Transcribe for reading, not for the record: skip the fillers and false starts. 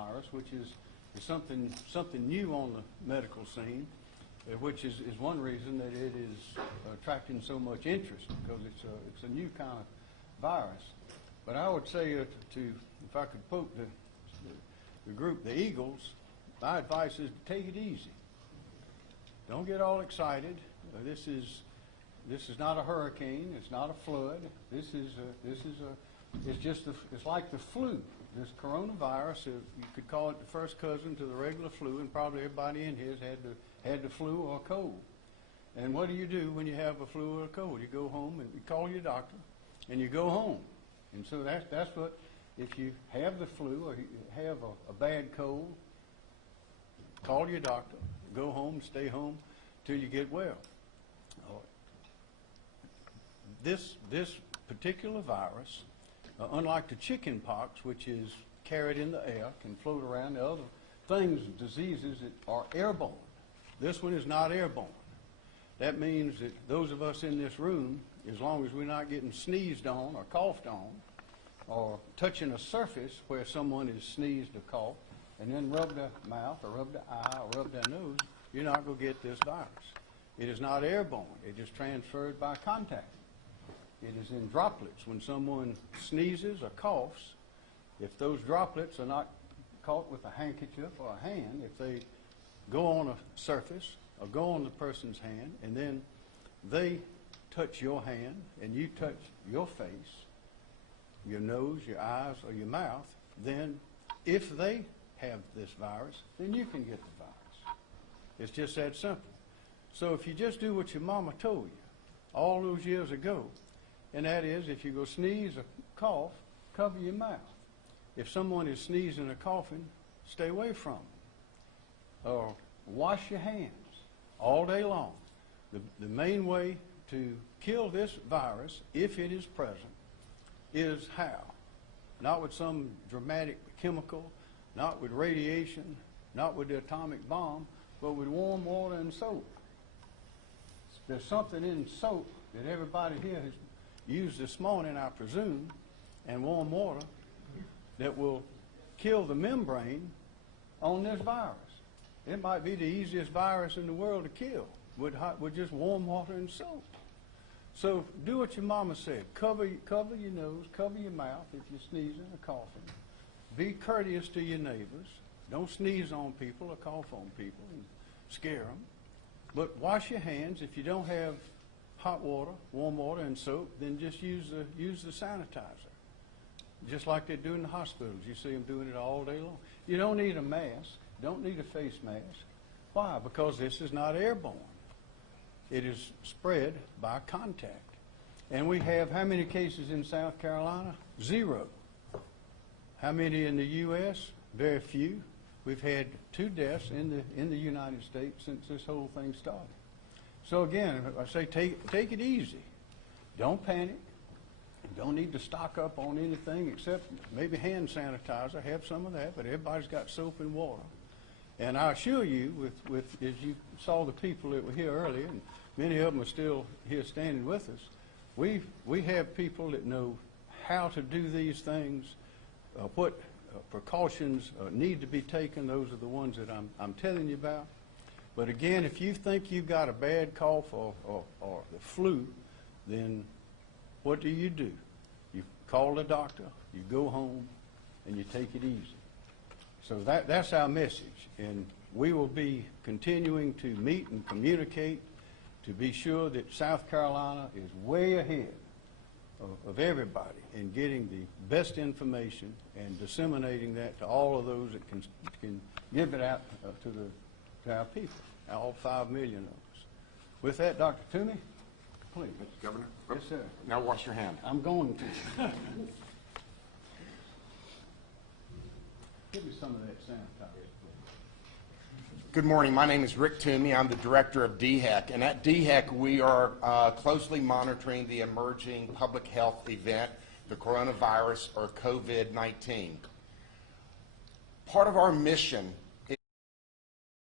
coronavirus, which is something new on the medical scene, which is one reason that it is attracting so much interest, because it's a new kind of virus. But I would say if I could quote the group, the Eagles, my advice is to take it easy. Don't get all excited. This is not a hurricane. It's not a flood. It's like the flu. This coronavirus, you could call it the first cousin to the regular flu, and probably everybody in here has had the flu or a cold. And what do you do when you have a flu or a cold? You go home and you call your doctor, and you go home. And so that's what, if you have the flu or you have a bad cold, call your doctor, go home, stay home till you get well. This particular virus, unlike the chicken pox, which is carried in the air, can float around, the other things, diseases that are airborne. This one is not airborne. That means that those of us in this room, as long as we're not getting sneezed on or coughed on, or touching a surface where someone has sneezed or coughed, and then rub their mouth or rub their eye or rub their nose, you're not going to get this virus. It is not airborne. It is transferred by contact. It is in droplets. When someone sneezes or coughs, if those droplets are not caught with a handkerchief or a hand, if they go on a surface or go on the person's hand, and then they touch your hand and you touch your face, your nose, your eyes, or your mouth, then if they have this virus, then you can get the virus. It's just that simple. So if you just do what your mama told you all those years ago, and that is, if you go sneeze or cough, cover your mouth. If someone is sneezing or coughing, stay away from them. Or wash your hands all day long. The main way to kill this virus, if it is present, is how? Not with some dramatic chemical, not with radiation, not with the atomic bomb, but with warm water and soap. There's something in soap that everybody here has used this morning, I presume, and warm water that will kill the membrane on this virus. It might be the easiest virus in the world to kill with just warm water and soap. So do what your mama said. Cover your nose, cover your mouth if you're sneezing or coughing. Be courteous to your neighbors. Don't sneeze on people or cough on people and scare them. But wash your hands. If you don't have hot water, warm water, and soap, then just use the sanitizer. Just like they do in the hospitals. You see them doing it all day long. You don't need a mask. Don't need a face mask. Why? Because this is not airborne. It is spread by contact. And we have how many cases in South Carolina? 0. How many in the U.S.? Very few. We've had 2 deaths in the United States since this whole thing started. So again, I say take it easy. Don't panic. You don't need to stock up on anything except maybe hand sanitizer. Have some of that, but everybody's got soap and water. And I assure you, as you saw the people that were here earlier, and many of them are still here standing with us, we have people that know how to do these things, what precautions need to be taken. Those are the ones that I'm telling you about. But again, if you think you've got a bad cough or the flu, then what do? You call the doctor, you go home, and you take it easy. So that's our message. And we will be continuing to meet and communicate to be sure that South Carolina is way ahead of everybody in getting the best information and disseminating that to all of those that can give it out to our people, all 5 million of us. With that, Dr. Toomey, please. Governor? Yes, sir. Now wash your hand. I'm going to. Give me some of that sanitizer. Good morning. My name is Rick Toomey. I'm the director of DHEC. And at DHEC, we are closely monitoring the emerging public health event, the coronavirus or COVID-19. Part of our mission